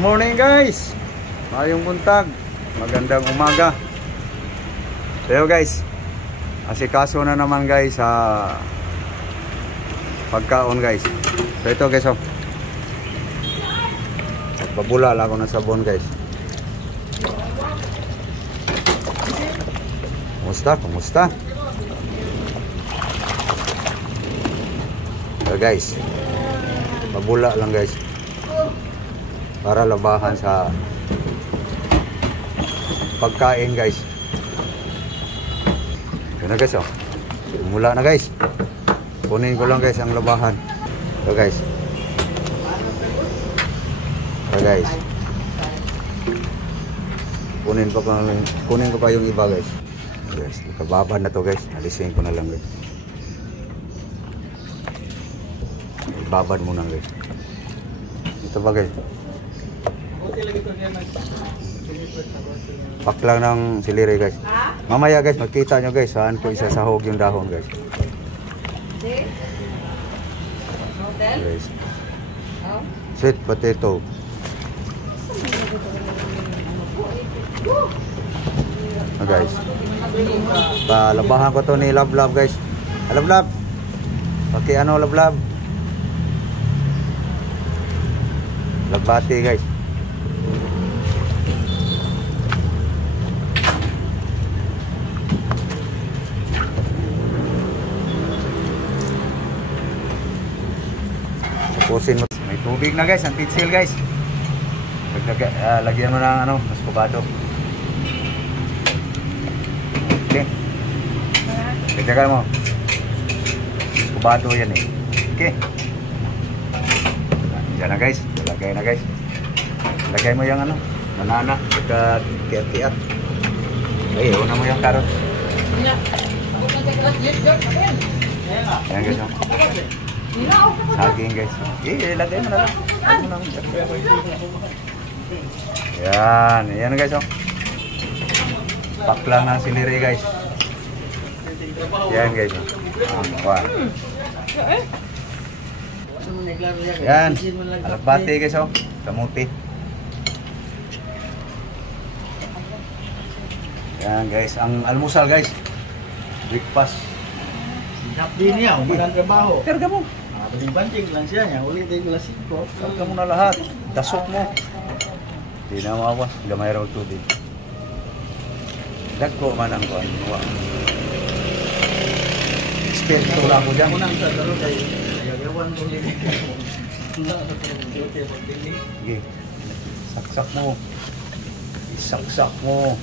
Morning guys, mayong buntag, magandang umaga. So guys, asikaso na naman guys sa pagkaon guys. So ito guys, oh, babula lang ako ng sabon guys. Kumusta? So guys, babula lang guys para labahan sa pagkain guys. Yun na guys, oh, mula na guys, kunin ko lang guys ang labahan. So guys, kunin ko pa yung iba guys. Guys, nakababa na to guys, alisin ko na lang guys. Babad muna guys. Ito ba guys, paklang ng siliri guys. Mamaya guys, makita nyo guys saan ko isasahog yung dahon guys. Guys, sweet potato. Guys, labahan ko to ni Love guys. Love, paki ano Love, lagbati guys. Tapusin mo. May tubig na guys, ang pitsil guys. Lagyan mo ng ano, mas kubado. Okay. Lagyan mo. Mas kubado yan eh. Okay. Diyan na guys. Lagay na guys. Lagay mo yung ano, banana. Saka kiat-kiat. Ay, una mo yung carrot. Ayan guys. Saging guys. Lagay mo na lang. Yan guys, oh. Paklang ng siliri guys. Yan guys, oh. Yan, alapati guys, oh. Kamuti. Yan guys, ang almusal guys. Breakfast. Hindi niya, umagang trabaho. Karga mo. Baling-banting lang siya niya. Ulit ay kelas 5. Karga mo na lahat. Dasok mo. Hindi na mawas. Gamay raw tubig. Dagko man ang kuhan. Spirito lang ko dyan. Unang sa daro tayo. Gagawan ko ulit. Sige. Saksak mo. Isaksak mo.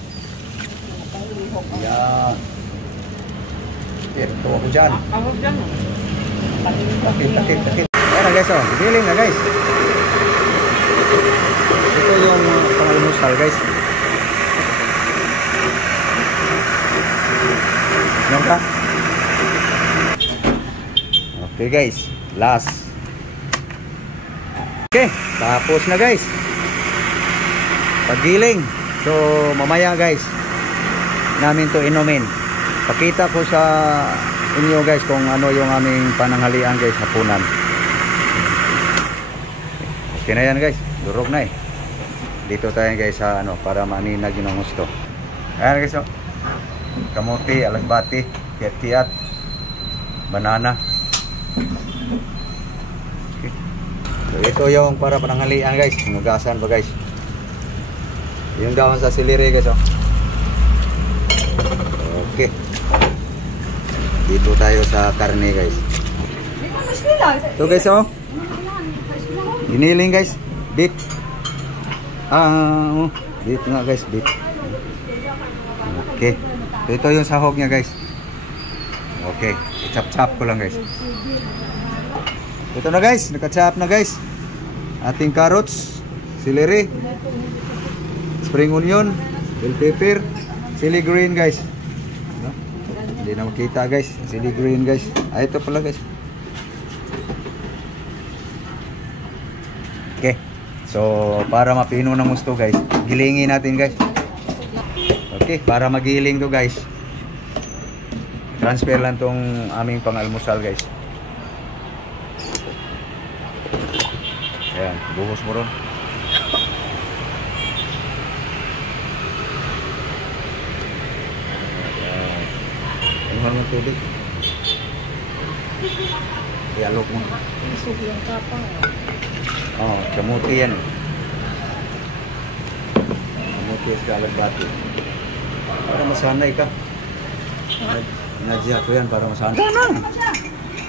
Yan. Spirito ako dyan. Ako dyan. Takip. Ayan na guys, oh. Giling na guys. Ito yung pang-almusal guys. Ano ka? Okay guys, last. Okay, tapos na guys. Paggiling. So mamaya guys, namin to inumin. Pakita ko sa inyo guys kung ano yung aming pananghalian guys, hapunan. Okay na yan guys, durog na eh. Dito tayo guys sa ano, para maninag yung gusto. Ayan guys, oh. Kamuti, alagbati, kiat-kiat, banana. Okay. So ito yung para pananghalian guys, nugasan ba guys. Yung dahon sa siliri guys, oh. Okay. Dito tayo sa karne guys. So guys, oh. Giniling guys, beef. Beef nga guys, beef. Okay. So ito yung sahog niya guys. Okay, i-chop-chop ko lang guys. Ito na guys, naka-chop na guys. Ating carrots, celery, spring onion, bell pepper, chili green guys. Hindi na makita guys, chili green guys. Ito pala guys. Okay. So para mapino ng gusto guys, gilingin natin guys. Okay, para magiling to guys. Transfer lang tong aming pang-almusal guys. Ayan, buhos mo ron. ng tubig. Ialok mo. Isog yung kapang. Oh, kamuti yan. Kamuti sa alagbati. Para masanay ka. Nadya ko yan para masanay.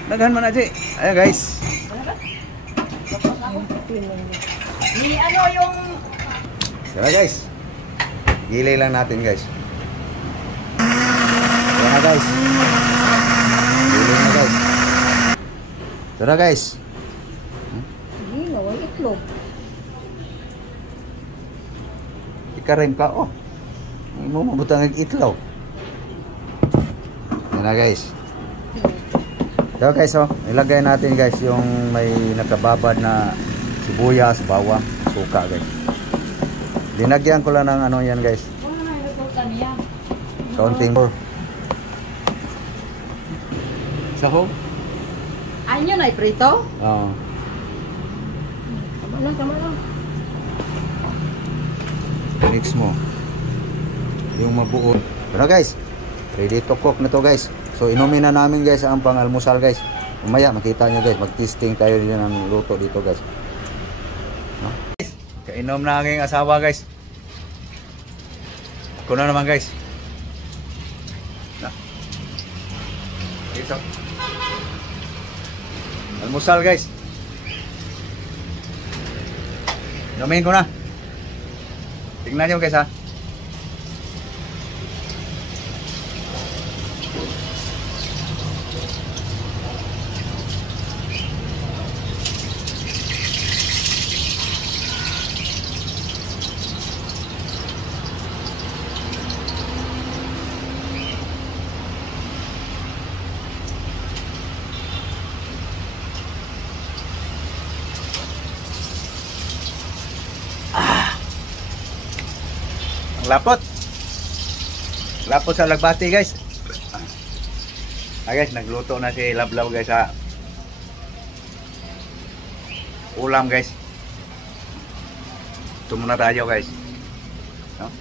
Naghan man Nadya. Ayan guys. Di ano yung... Tara guys. Gilay lang natin guys. Tara na guys. Gilay na guys. Tara guys. Hindi, nawal itlog. Ikarim ka oh. Hindi mo mabutang ng itlaw. Yan na guys. So guys oh, ilagay natin guys yung may nakababad na sibuyas, bawang, suka guys. Linagyan ko lang ng ano yan guys. Kaunting more. Sahog? Ay, yun ay prito? Oo. Tama lang. Mix mo. Yung mabuo. Pero guys, ready to cook na to guys. So inumin na namin guys ang pang-almusal guys. Mamaya makita nyo guys, mag-testing tayo din ng luto dito guys. No? Kainom na aking asawa guys. Ako na naman guys. No? Dito. Almusal guys. Inumin ko na. Tingnan nyo guys ha. Lapot. Lapot sa lagbati guys. Guys, nagluto na si Lablaw guys sa ulam guys. Ito muna tayo guys. No?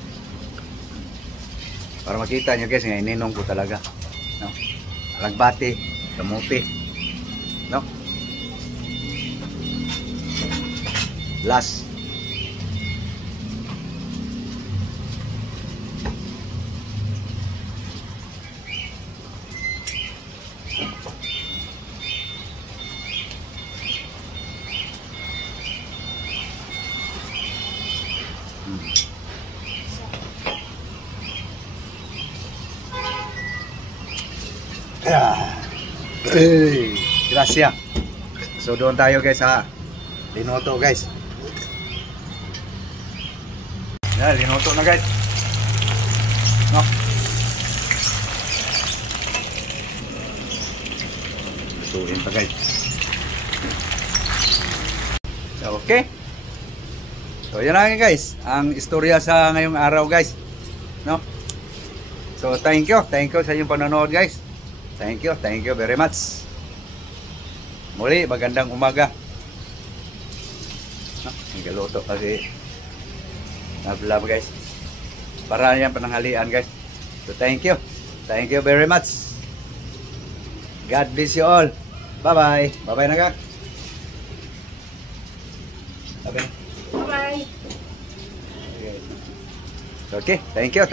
Para makita nyo guys, ngayon ninong ko talaga. No? Lagbati, kamuti. No? Last. Gracias. So doon tayo guys sa linoto guys. Yan, linoto na guys. No. Lutuin pa guys. So okay. So yan lang guys, ang istorya sa ngayong araw guys. No. So thank you sa inyong panonood guys. Thank you very much. Muli, magandang umaga. Nagaluto kasi Lablaw guys. Para yan pananghalian guys. So thank you very much. God bless you all. Bye bye na ka. Bye. Okay, thank you